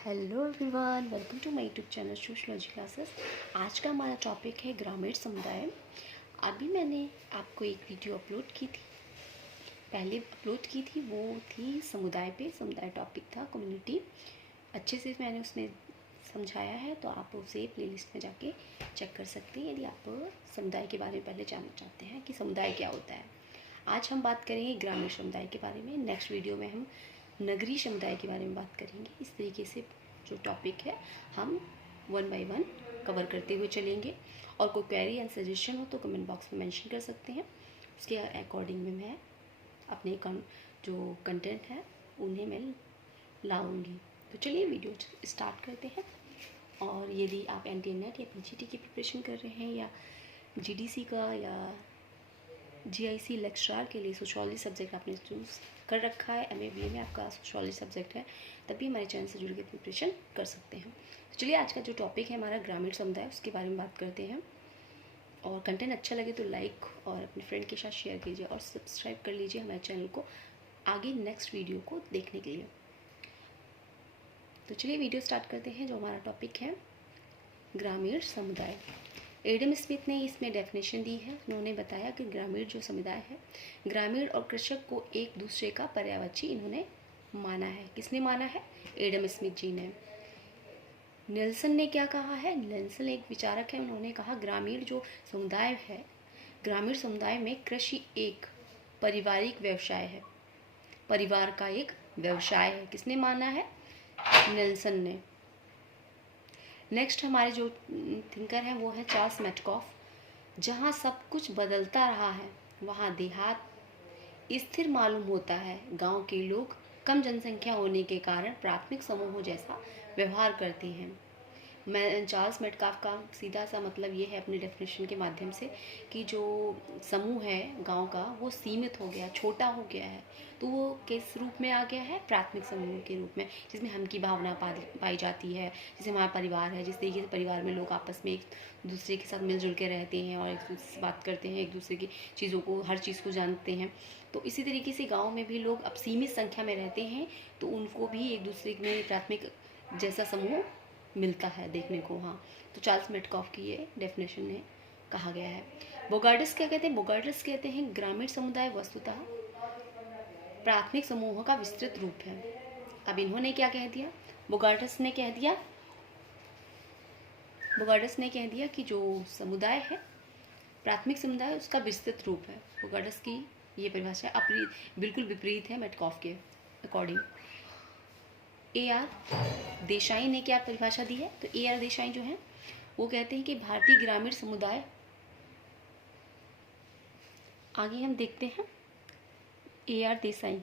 Hello everyone, welcome to my YouTube channel sociology classes. आज का हमारा टॉपिक है ग्रामीण समुदाय। अभी मैंने आपको एक वीडियो अपलोड की थी, पहले अपलोड की थी, वो थी समुदाय पे। समुदाय टॉपिक था, कम्युनिटी। अच्छे से मैंने उसमें समझाया है, तो आप उसे प्लेलिस्ट में जाके चेक कर सकते हैं यदि आप समुदाय के बारे में पहले जानना चाहते हैं कि समुदाय क्या होता है। आज हम बात करेंगे ग्रामीण समुदाय के बारे में। नेक्स्ट वीडियो में हम नगरीय समुदाय के बारे में बात करेंगे। इस तरीके से जो टॉपिक है हम वन बाय वन कवर करते हुए चलेंगे। और कोई क्वेरी एंड सजेशन हो तो कमेंट बॉक्स में मेंशन कर सकते हैं। उसके अकॉर्डिंग में मैं अपने जो कंटेंट है उन्हें मैं लाऊंगी। तो चलिए वीडियो स्टार्ट करते हैं। और यदि आप NT-NET या PGT की प्रिपरेशन कर रहे हैं, या GDC का या GIC लेक्चरार के लिए सोशियोलॉजी सब्जेक्ट आपने चूज़ कर रखा है, MA BA में आपका सोशियोलॉजी सब्जेक्ट है, तभी हमारे चैनल से जुड़ के प्रिपरेशन कर सकते हैं। तो चलिए आज का जो टॉपिक है हमारा ग्रामीण समुदाय, उसके बारे में बात करते हैं। और कंटेंट अच्छा लगे तो लाइक और अपने फ्रेंड के साथ शेयर कीजिए और सब्सक्राइब कर लीजिए हमारे चैनल को आगे नेक्स्ट वीडियो को देखने के लिए। तो चलिए वीडियो स्टार्ट करते हैं। जो हमारा टॉपिक है ग्रामीण समुदाय, एडम स्मिथ ने इसमें डेफिनेशन दी है। उन्होंने बताया कि ग्रामीण जो समुदाय है, ग्रामीण और कृषक को एक दूसरे का पर्यायवाची इन्होंने माना है। किसने माना है? एडम स्मिथ जी ने। नेल्सन ने क्या कहा है? नेल्सन एक विचारक है, उन्होंने कहा ग्रामीण जो समुदाय है, ग्रामीण समुदाय में कृषि एक पारिवारिक व्यवसाय है, परिवार का एक व्यवसाय है। किसने माना है? नेल्सन ने। नेक्स्ट हमारे जो थिंकर हैं वो है चार्ल्स मेटकॉफ। जहाँ सब कुछ बदलता रहा है वहाँ देहात स्थिर मालूम होता है। गांव के लोग कम जनसंख्या होने के कारण प्राथमिक समूहों जैसा व्यवहार करते हैं। मैं चार्ल्स मेटकाफ का सीधा सा मतलब ये है अपने डेफिनेशन के माध्यम से कि जो समूह है गांव का वो सीमित हो गया, छोटा हो गया है। तो वो किस रूप में आ गया है? प्राथमिक समूह के रूप में, जिसमें हम की भावना पाई जाती है। जैसे हमारा परिवार है, जिस तरीके से परिवार में लोग आपस में एक दूसरे के साथ मिलजुल के रहते हैं और एक दूसरे से बात करते हैं, एक दूसरे की चीज़ों को, हर चीज़ को जानते हैं। तो इसी तरीके से गाँव में भी लोग अब सीमित संख्या में रहते हैं, तो उनको भी एक दूसरे में प्राथमिक जैसा समूह मिलता है देखने को। हाँ, तो चार्ल्स मेटकॉफ की ये डेफिनेशन में कहा गया है। बोगार्डस क्या कहते हैं? बोगार्डस कहते हैं ग्रामीण समुदाय वस्तुतः प्राथमिक समूहों का विस्तृत रूप है। अब इन्होंने क्या कह दिया? बोगार्डस ने कह दिया कि जो समुदाय है, प्राथमिक समुदाय, उसका विस्तृत रूप है। बोगार्डस की ये परिभाषा बिल्कुल विपरीत है मेटकॉफ के अकॉर्डिंग। AR देसाई ने क्या परिभाषा दी है? तो AR देसाई जो है वो कहते हैं कि भारतीय ग्रामीण समुदाय, आगे हम देखते हैं। AR देसाई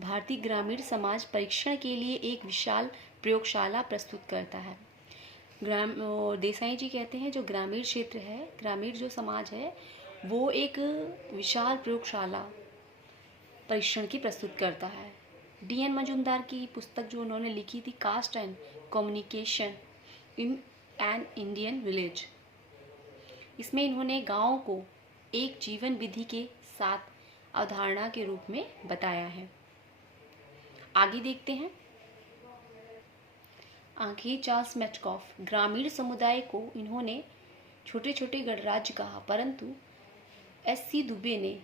भारतीय ग्रामीण समाज परीक्षण के लिए एक विशाल प्रयोगशाला प्रस्तुत करता है। देसाई जी कहते हैं जो ग्रामीण क्षेत्र है, ग्रामीण जो समाज है, वो एक विशाल प्रयोगशाला परीक्षण की प्रस्तुत करता है। DN मजूमदार की पुस्तक जो उन्होंने लिखी थी, caste and communication in an Indian village, इसमें इन्होंने गांव को एक जीवन विधि के साथ अवधारणा के रूप में बताया है। आगे देखते हैं। आगे चार्ल्स मेटकॉफ, ग्रामीण समुदाय को इन्होंने छोटे छोटे गणराज्य कहा, परंतु SC दुबे ने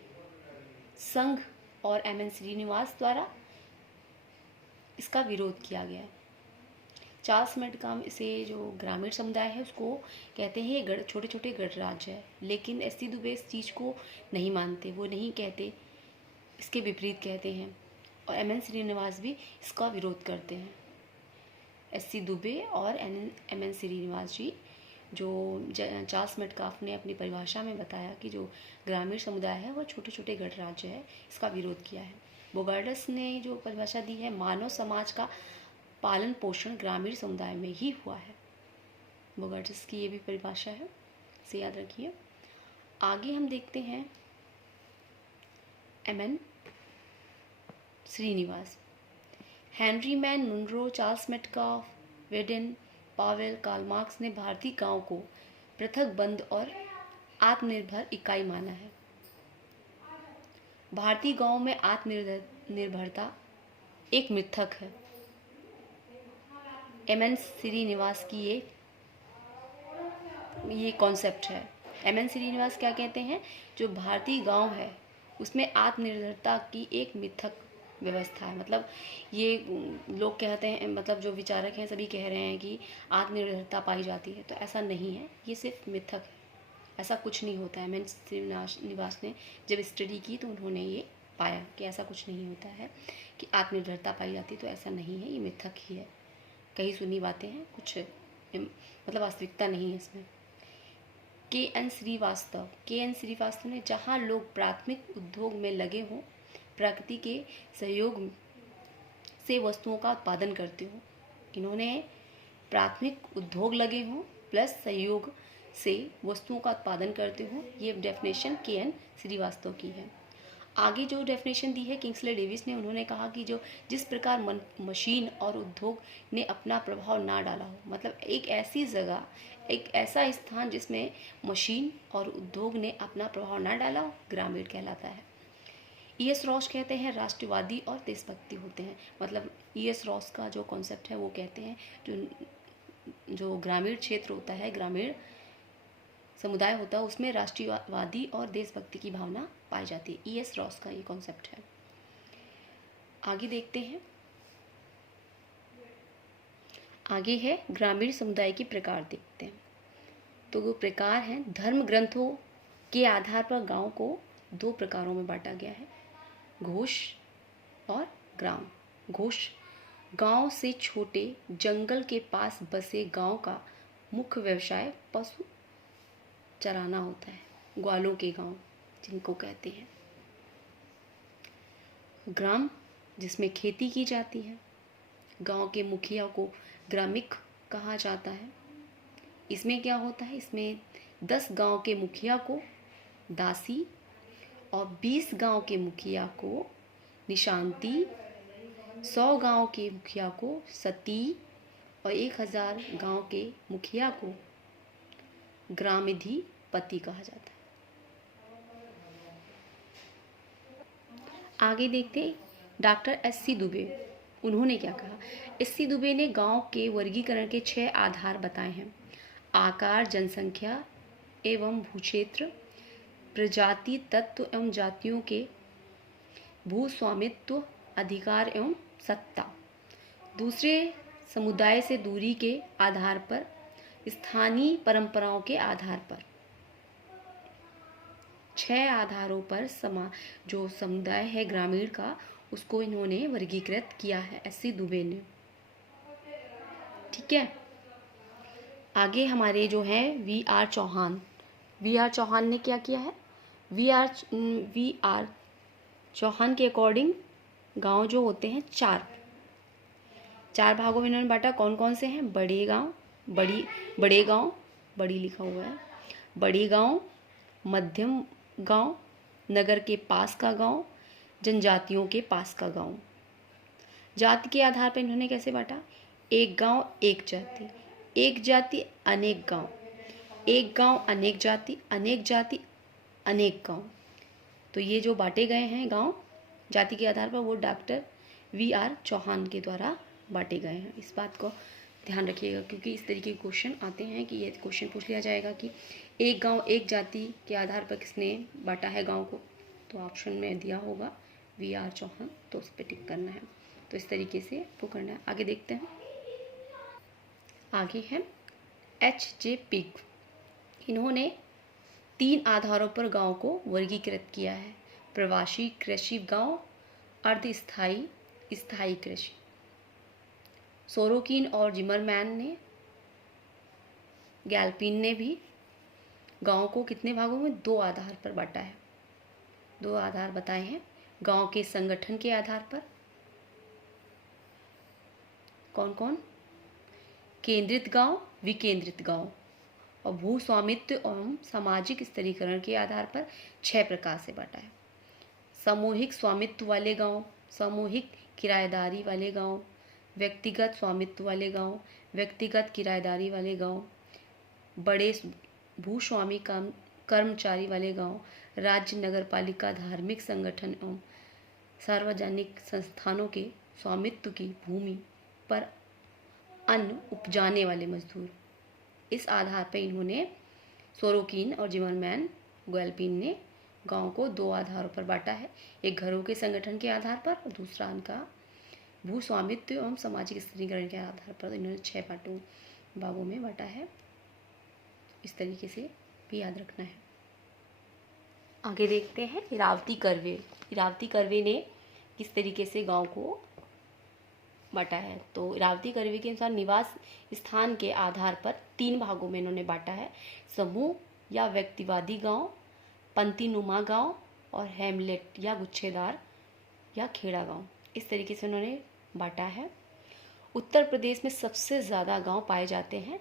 संघ और MN श्रीनिवास द्वारा इसका विरोध किया गया। चार्ल्स मेटकॉफ से जो ग्रामीण समुदाय है उसको कहते हैं ये छोटे छोटे गणराज्य है, लेकिन SC दुबे इस चीज़ को नहीं मानते, वो नहीं कहते, इसके विपरीत कहते हैं। और MN श्रीनिवास भी इसका विरोध करते हैं। SC दुबे और MN श्रीनिवास जी, जो चार्ल्स मेटकॉफ ने अपनी परिभाषा में बताया कि जो ग्रामीण समुदाय है वो छोटे छोटे गणराज्य है, इसका विरोध किया है। बोगार्डस ने जो परिभाषा दी है, मानव समाज का पालन पोषण ग्रामीण समुदाय में ही हुआ है। बोगार्डस की ये भी परिभाषा है, इसे याद रखिए। आगे हम देखते हैं MN Srinivas. Henry Maine Munro, Charles Metcalfe, Baden, Powell, Karl Marx ने भारतीय गांव को पृथक बंद और आत्मनिर्भर इकाई माना है। भारतीय गांव में आत्मनिर्भरता एक मिथक है। एम.एन. श्रीनिवास की ये कॉन्सेप्ट है। एम.एन. श्रीनिवास क्या कहते हैं, जो भारतीय गांव है उसमें आत्मनिर्भरता की एक मिथक व्यवस्था है। मतलब ये लोग कहते हैं, मतलब जो विचारक हैं सभी कह रहे हैं कि आत्मनिर्भरता पाई जाती है, तो ऐसा नहीं है, ये सिर्फ मिथक है, ऐसा कुछ नहीं होता है। एम.एन. श्रीनिवास ने जब स्टडी की तो उन्होंने ये पाया कि ऐसा कुछ नहीं होता है कि आत्मनिर्भरता पाई जाती, तो ऐसा नहीं है, ये मिथक ही है, कहीं सुनी बातें हैं, कुछ मतलब वास्तविकता नहीं है इसमें। के.एन. श्रीवास्तव ने जहाँ लोग प्राथमिक उद्योग में लगे हों, प्रकृति के सहयोग से वस्तुओं का उत्पादन करते हों, इन्होंने प्राथमिक उद्योग लगे हों प्लस सहयोग से वस्तुओं का उत्पादन करते हों, ये डेफिनेशन के.एन. श्रीवास्तव की है। आगे जो डेफिनेशन दी है किंग्सले डेविस ने, उन्होंने कहा कि जो जिस प्रकार मशीन और उद्योग ने अपना प्रभाव ना डाला हो, मतलब एक ऐसी जगह, एक ऐसा स्थान जिसमें मशीन और उद्योग ने अपना प्रभाव ना डाला हो, ग्रामीण कहलाता है। E.S. रॉस कहते हैं राष्ट्रवादी और देशभक्ति होते हैं। मतलब E.S. रॉस का जो कॉन्सेप्ट है वो कहते हैं जो ग्रामीण क्षेत्र होता है, ग्रामीण समुदाय होता है, उसमें राष्ट्रवादी और देशभक्ति की भावना पाई जाती है। E.S. रॉस का ये कॉन्सेप्ट है। आगे देखते हैं, आगे है ग्रामीण समुदाय के प्रकार देखते हैं। तो वो प्रकार हैं, धर्म ग्रंथों के आधार पर गांव को 2 प्रकारों में बांटा गया है, घोष और ग्राम। घोष गांव से छोटे जंगल के पास बसे गांव का मुख्य व्यवसाय पशु चराना होता है, ग्वालों के गांव जिनको कहते हैं। ग्राम जिसमें खेती की जाती है, गांव के मुखिया को ग्रामिक कहा जाता है। इसमें क्या होता है, इसमें 10 गांव के मुखिया को दासी और 20 गांव के मुखिया को निशांती, 100 गांव के मुखिया को सती और 1000 गांव के मुखिया को ग्रामाधिपति कहा जाता है। आगे देखते डॉक्टर S.C. दुबे, उन्होंने क्या कहा। S.C. दुबे ने गांव के वर्गीकरण के 6 आधार बताए हैं, आकार, जनसंख्या एवं भूक्षेत्र, प्रजाति तत्व एवं जातियों के भूस्वामित्व, अधिकार एवं सत्ता, दूसरे समुदाय से दूरी के आधार पर, स्थानीय परंपराओं के आधार पर। 6 आधारों पर जो समुदाय है ग्रामीण का, उसको इन्होंने वर्गीकृत किया है S.C. दुबे ने। ठीक है, आगे हमारे जो हैं V.R. चौहान। V.R. चौहान ने क्या किया है, V.R. चौहान के अकॉर्डिंग गांव जो होते हैं 4 भागों में इन्होंने बांटा। कौन कौन से हैं, बड़े गांव, बड़े गांव, बड़ी लिखा हुआ है, बड़े गांव, मध्यम गांव, नगर के पास का गांव, जनजातियों के पास का गांव। जाति के आधार पर इन्होंने कैसे बांटा, एक गांव एक जाति, एक जाति अनेक गांव, एक गांव अनेक जाति, अनेक जाति अनेक गांव। तो ये जो बांटे गए हैं गांव जाति के आधार पर, वो डॉक्टर V.R. चौहान के द्वारा बांटे गए हैं। इस बात को ध्यान रखिएगा, क्योंकि इस तरीके के क्वेश्चन आते हैं कि ये क्वेश्चन पूछ लिया जाएगा कि एक गांव एक जाति के आधार पर किसने बांटा है गांव को, तो ऑप्शन में दिया होगा V.R. चौहान, तो उस पर टिक करना है। तो इस तरीके से वो करना है। आगे देखते हैं, आगे है H.J. पिग। इन्होंने 3 आधारों पर गांव को वर्गीकृत किया है, प्रवासी कृषि गांव, अर्धस्थायी, स्थायी कृषि। सोरोकिन और जिमरमैन ने, गैल्पिन ने भी गांव को कितने भागों में, 2 आधार पर बांटा है। 2 आधार बताए हैं, गांव के संगठन के आधार पर, कौन कौन, केंद्रित गांव, विकेंद्रित गांव, और भू स्वामित्व एवं सामाजिक स्तरीकरण के आधार पर 6 प्रकार से बांटा है। सामूहिक स्वामित्व वाले गांव, सामूहिक किराएदारी वाले गांव, व्यक्तिगत स्वामित्व वाले गांव, व्यक्तिगत किराएदारी वाले गांव, बड़े भूस्वामी कर्मचारी वाले गांव, राज्य नगरपालिका धार्मिक संगठन एवं सार्वजनिक संस्थानों के स्वामित्व की भूमि पर अन्न उपजाने वाले मजदूर। इस आधार पर इन्होंने सोरोकिन और जिमरमैन गोल्डबिन ने गांव को 2 आधारों पर बांटा है, एक घरों के संगठन के आधार पर और दूसरा उनका भूस्वामित्व एवं सामाजिक स्थिरीकरण के आधार पर। इन्होंने 6 भागों में बांटा है। इस तरीके से भी याद रखना है। आगे देखते हैं इरावती कर्वे। इरावती कर्वे ने किस तरीके से गांव को बांटा है। तो इरावती कर्वे के अनुसार निवास स्थान के आधार पर 3 भागों में इन्होंने बांटा है, समूह या व्यक्तिवादी गांव, पंक्तिनुमा गांव और हैमलेट या गुच्छेदार या खेड़ा गांव। इस तरीके से उन्होंने बांटा है। उत्तर प्रदेश में सबसे ज़्यादा गांव पाए जाते हैं।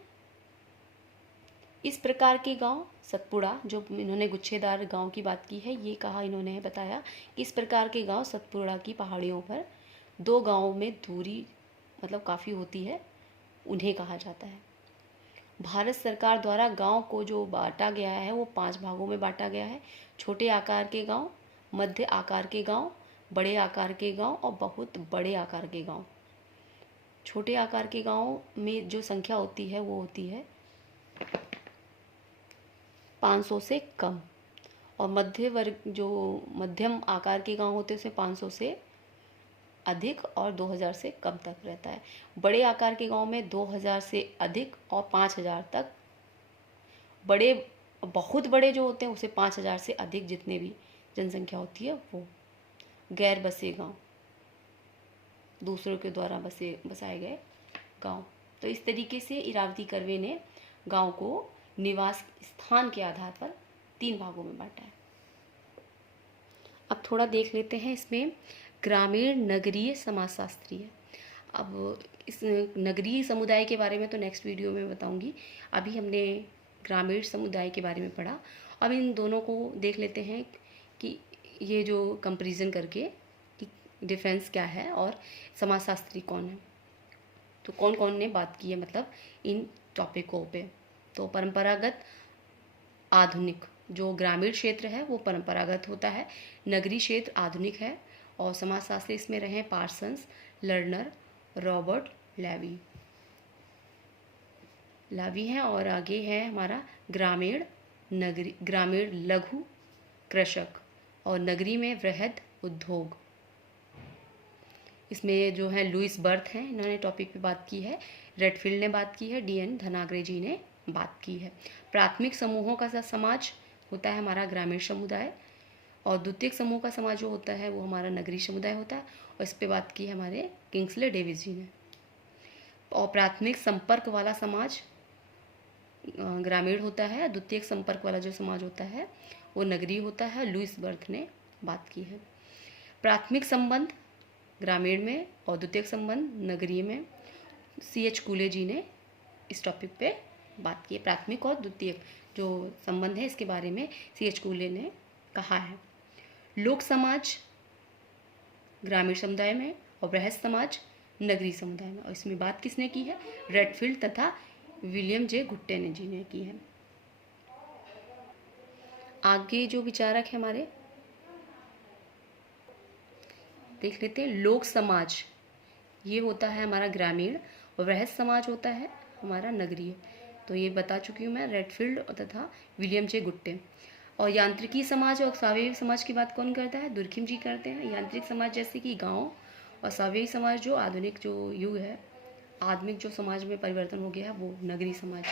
इस प्रकार के गांव सतपुड़ा, जो इन्होंने गुच्छेदार गांव की बात की है, ये कहा इन्होंने बताया कि इस प्रकार के गांव सतपुड़ा की पहाड़ियों पर 2 गांवों में दूरी मतलब काफ़ी होती है, उन्हें कहा जाता है। भारत सरकार द्वारा गांव को जो बांटा गया है वो 5 भागों में बांटा गया है, छोटे आकार के गांव, मध्य आकार के गांव, बड़े आकार के गांव और बहुत बड़े आकार के गांव। छोटे आकार के गांव में जो संख्या होती है वो होती है 500 से कम, और मध्यम आकार के गांव होते हैं उसमें 500 से अधिक और 2000 से कम तक रहता है। बड़े आकार के गांव में 2000 से अधिक और 5000 तक। बहुत बड़े जो होते हैं उसे 5000 से अधिक जितने भी जनसंख्या होती है वो। गैर बसे गांव, दूसरों के द्वारा बसाए गए गांव। तो इस तरीके से इरावती कर्वे ने गांव को निवास स्थान के आधार पर 3 भागों में बांटा है। अब थोड़ा देख लेते हैं इसमें ग्रामीण नगरीय समाजशास्त्रीय। अब इस नगरीय समुदाय के बारे में तो नेक्स्ट वीडियो में बताऊंगी। अभी हमने ग्रामीण समुदाय के बारे में पढ़ा। अब इन दोनों को देख लेते हैं कि ये जो कंपैरिजन करके कि डिफरेंस क्या है और समाजशास्त्री कौन है, तो कौन कौन ने बात की है मतलब इन टॉपिकों पे। तो परंपरागत आधुनिक, जो ग्रामीण क्षेत्र है वो परंपरागत होता है, नगरीय क्षेत्र आधुनिक है। और समाजशास्त्री इसमें रहे पार्सन्स, लर्नर, रॉबर्ट लावी हैं। और आगे है हमारा ग्रामीण लघु कृषक और नगरी में वृहद उद्योग। इसमें जो है लुइस बर्थ हैं, इन्होंने टॉपिक पे बात की है। रेडफील्ड ने बात की है, DN धनाग्रे जी ने बात की है। प्राथमिक समूहों का समाज होता है हमारा ग्रामीण समुदाय, और द्वितीयक समूह का समाज जो होता है वो हमारा नगरीय समुदाय होता है। और इस पे बात की है हमारे किंग्सले डेविस जी ने। और प्राथमिक संपर्क वाला समाज ग्रामीण होता है, द्वितीयक संपर्क वाला जो समाज होता है वो नगरीय होता है, लुइस बर्थ ने बात की है। प्राथमिक संबंध ग्रामीण में और द्वितीयक संबंध नगरीय में CH कूले जी ने इस टॉपिक पे बात की है। प्राथमिक और द्वितीयक जो संबंध है इसके बारे में CH कूले ने कहा है। लोक समाज ग्रामीण समुदाय में और बृहद समाज नगरीय समुदाय में। और इसमें बात किसने की है? रेडफील्ड तथा विलियम जे गुट्टे ने जी ने की है। आगे जो विचारक है हमारे देख लेते हैं। लोक समाज ये होता है हमारा ग्रामीण और बृहद समाज होता है हमारा नगरीय। तो ये बता चुकी हूँ मैं, रेडफील्ड तथा विलियम जे गुट्टे। और यांत्रिकी समाज और सावयवी समाज की बात कौन करता है? दुर्खिम जी करते हैं। यांत्रिक समाज जैसे कि गांव, और सावयवी समाज जो आधुनिक जो युग है, आधुनिक जो समाज में परिवर्तन हो गया है वो नगरीय समाज।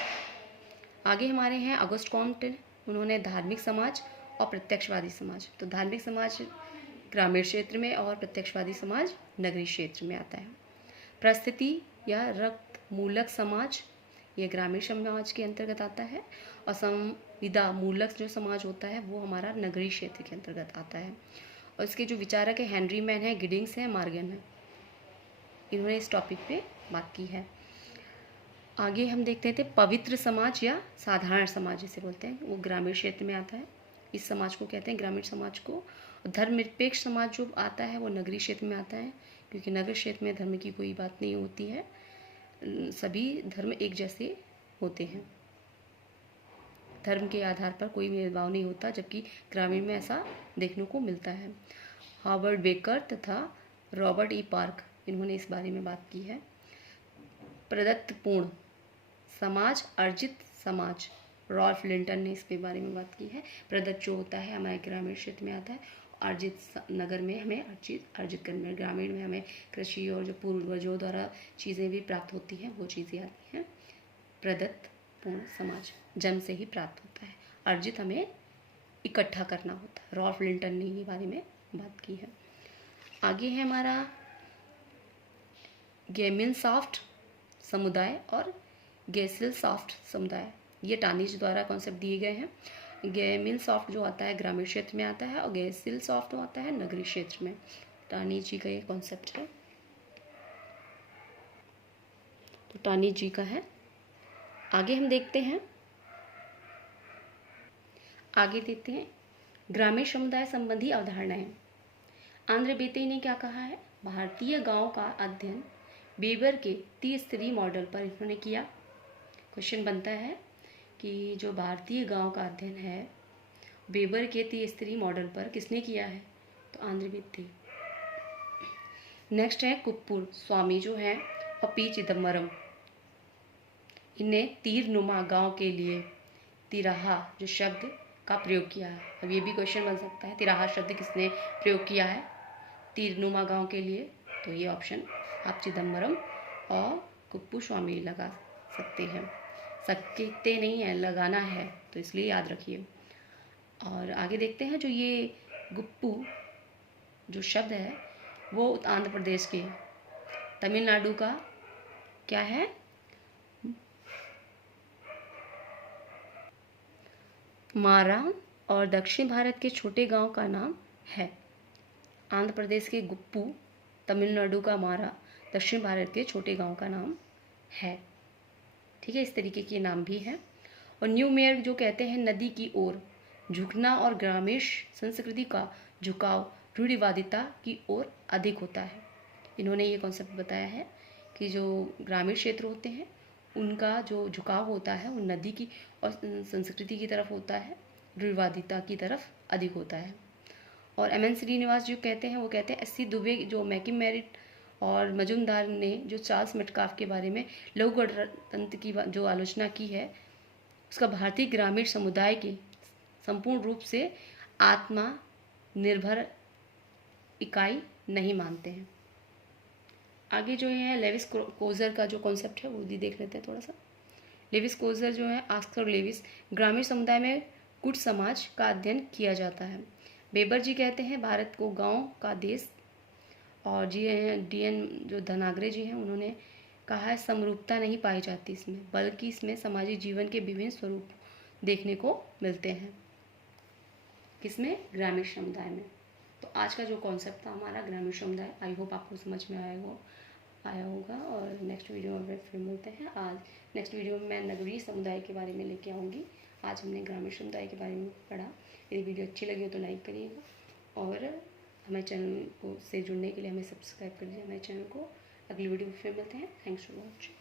आगे हमारे हैं अगस्ट कॉम्टे, उन्होंने धार्मिक समाज और प्रत्यक्षवादी समाज। तो धार्मिक समाज ग्रामीण क्षेत्र में और प्रत्यक्षवादी समाज नगरीय क्षेत्र में आता है। परिस्थिति या रक्त मूलक समाज ये ग्रामीण समाज के अंतर्गत आता है, और संविदा मूलक जो समाज होता है वो हमारा नगरीय क्षेत्र के अंतर्गत आता है। और इसके जो विचारक है हेनरी मैन है, गिडिंग्स है, मॉर्गन है, इन्होंने इस टॉपिक पे बात की है। आगे हम देखते थे पवित्र समाज या साधारण समाज जिसे बोलते हैं, वो ग्रामीण क्षेत्र में आता है। इस समाज को कहते हैं ग्रामीण समाज को। धर्मनिरपेक्ष समाज जो आता है वो नगरीय क्षेत्र में आता है, क्योंकि नगर क्षेत्र में धर्म की कोई बात नहीं होती है, सभी धर्म एक जैसे होते हैं, धर्म के आधार पर कोई भेदभाव नहीं होता, जबकि ग्रामीण में ऐसा देखने को मिलता है। हार्वर्ड बेकर तथा रॉबर्ट E पार्क इन्होंने इस बारे में बात की है। प्रदत्तपूर्ण समाज, अर्जित समाज। रॉल्फ लिंटन ने इसके बारे में बात की है। प्रदत्त जो होता है हमारे ग्रामीण क्षेत्र में आता है, अर्जित नगर में हमें अर्जित करने में, ग्रामीण में हमें कृषि और जो पूर्वजों द्वारा चीज़ें भी प्राप्त होती हैं वो चीज़ें आती हैं। प्रदत्त पूर्ण समाज जन्म से ही प्राप्त होता है, अर्जित हमें इकट्ठा करना होता है। रॉल्फ लिंटन ने ये बारे में बात की है। आगे है हमारा गेमिनसॉफ्ट समुदाय और गेसिलसॉफ्ट समुदाय। ये टानिज द्वारा कॉन्सेप्ट दिए गए हैं। गेमिनसॉफ्ट जो आता है ग्रामीण क्षेत्र में आता है और गेसिलसॉफ्ट जो आता है नगरीय क्षेत्र में। टानिज जी का ये कॉन्सेप्ट है, तो टानिज जी का है। आगे हम देखते हैं, आगे देखते हैं ग्रामीण समुदाय संबंधी अवधारणाएं। आंद्रे बेते ने क्या कहा है? भारतीय गांव का अध्ययन वेबर के त्रिस्तरीय मॉडल पर इन्होंने किया। क्वेश्चन बनता है कि जो भारतीय गांव का अध्ययन है वेबर के त्रिस्तरीय मॉडल पर किसने किया है? तो आंद्रे बेते। नेक्स्ट है कुप्पुर स्वामी जो है और पी चिदम्बरम, इन्हें तीरनुमा गांव के लिए तिराहा जो शब्द का प्रयोग किया है। अब ये भी क्वेश्चन बन सकता है, तिराहा शब्द किसने प्रयोग किया है तीरनुमा गांव के लिए? तो ये ऑप्शन आप चिदम्बरम और कुप्पू स्वामी लगा सकते हैं। सकते नहीं है, लगाना है, तो इसलिए याद रखिए। और आगे देखते हैं, जो ये गुप्पू जो शब्द है वो आंध्र प्रदेश के, तमिलनाडु का क्या है? मारा और दक्षिण भारत के छोटे गांव का नाम है। आंध्र प्रदेश के गुप्पू, तमिलनाडु का मारा, दक्षिण भारत के छोटे गांव का नाम है। ठीक है, इस तरीके के नाम भी हैं। और न्यू मेयर जो कहते हैं नदी की ओर झुकना और ग्रामीण संस्कृति का झुकाव रूढ़िवादिता की ओर अधिक होता है। इन्होंने ये कॉन्सेप्ट बताया है कि जो ग्रामीण क्षेत्र होते हैं उनका जो झुकाव होता है वो नदी की और संस्कृति की तरफ होता है, रूढ़िवादिता की तरफ अधिक होता है। और एम एन श्रीनिवास जो कहते हैं वो कहते हैं एस सी दुबे जो मैकी मेरिट और मजुमदार ने जो चार्ल्स मेटकाफ के बारे में लघु गणतंत्र की जो आलोचना की है उसका भारतीय ग्रामीण समुदाय के संपूर्ण रूप से आत्मनिर्भर इकाई नहीं मानते हैं। आगे जो है लेविस कोजर का जो कॉन्सेप्ट है वो भी देख लेते हैं थोड़ा सा। लेविस कोजर जो है आस्कर लेविस, ग्रामीण समुदाय में कुट समाज का अध्ययन किया जाता है। बेबर जी कहते हैं भारत को गांव का देश। और जी डीएन जो धनागरे जी हैं उन्होंने कहा है समरूपता नहीं पाई जाती इसमें, बल्कि इसमें सामाजिक जीवन के विभिन्न स्वरूप देखने को मिलते हैं। किसमें? ग्रामीण समुदाय में। तो आज का जो कॉन्सेप्ट था हमारा ग्रामीण समुदाय, आई होप आपको समझ में आया होगा। और नेक्स्ट वीडियो में फिर मिलते हैं। आज नेक्स्ट वीडियो में मैं नगरीय समुदाय के बारे में लेके आऊँगी। आज हमने ग्रामीण समुदाय के बारे में पढ़ा। यदि वीडियो अच्छी लगी हो तो लाइक करिएगा और हमारे चैनल को से जुड़ने के लिए हमें सब्सक्राइब कर दीजिए हमारे चैनल को। अगली वीडियो में फिर मिलते हैं। Thanks for watching.